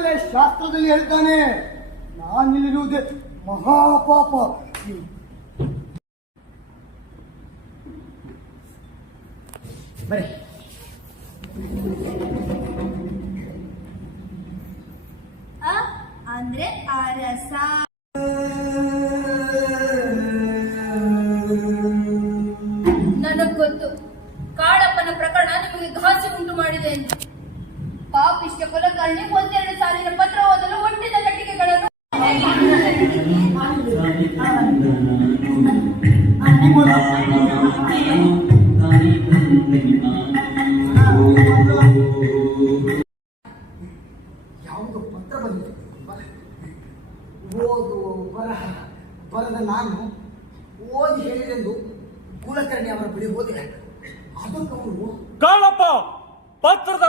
ಮೇಲೆ ಶಾಸ್ತ್ರದಲ್ಲಿ ಹೇಳ್ತಾನೆ ನಾನಿಲ್ಲಿರುವುದೇ ಮಹಾಪಾಪ. ಬರೀ ಅಂದ್ರೆ ಅರಸ ನನಗ್ ಗೊತ್ತು ಕಾಳಪ್ಪನ ಪ್ರಕರಣ ನಿಮಗೆ ಘಾಸಿ ಉಂಟು ಮಾಡಿದೆ ಎಂದು. ಪಾಪಿಷ್ಟ ಕುಲಕರ್ಣಿ ಒಂದೆರಡು ಯಾವುದೋ ಪತ್ರ ಬಂದಿದೆ. ಓದು ಬರಹ ಬರದ ನಾನು ಓದಿ ಹೇಳಿದೆಂದು ಕುಲಕರ್ಣಿ ಅವರ ಬಳಿ ಹೋದೆ. ಅದಕ್ಕೆ ಅವರು ಪತ್ರದ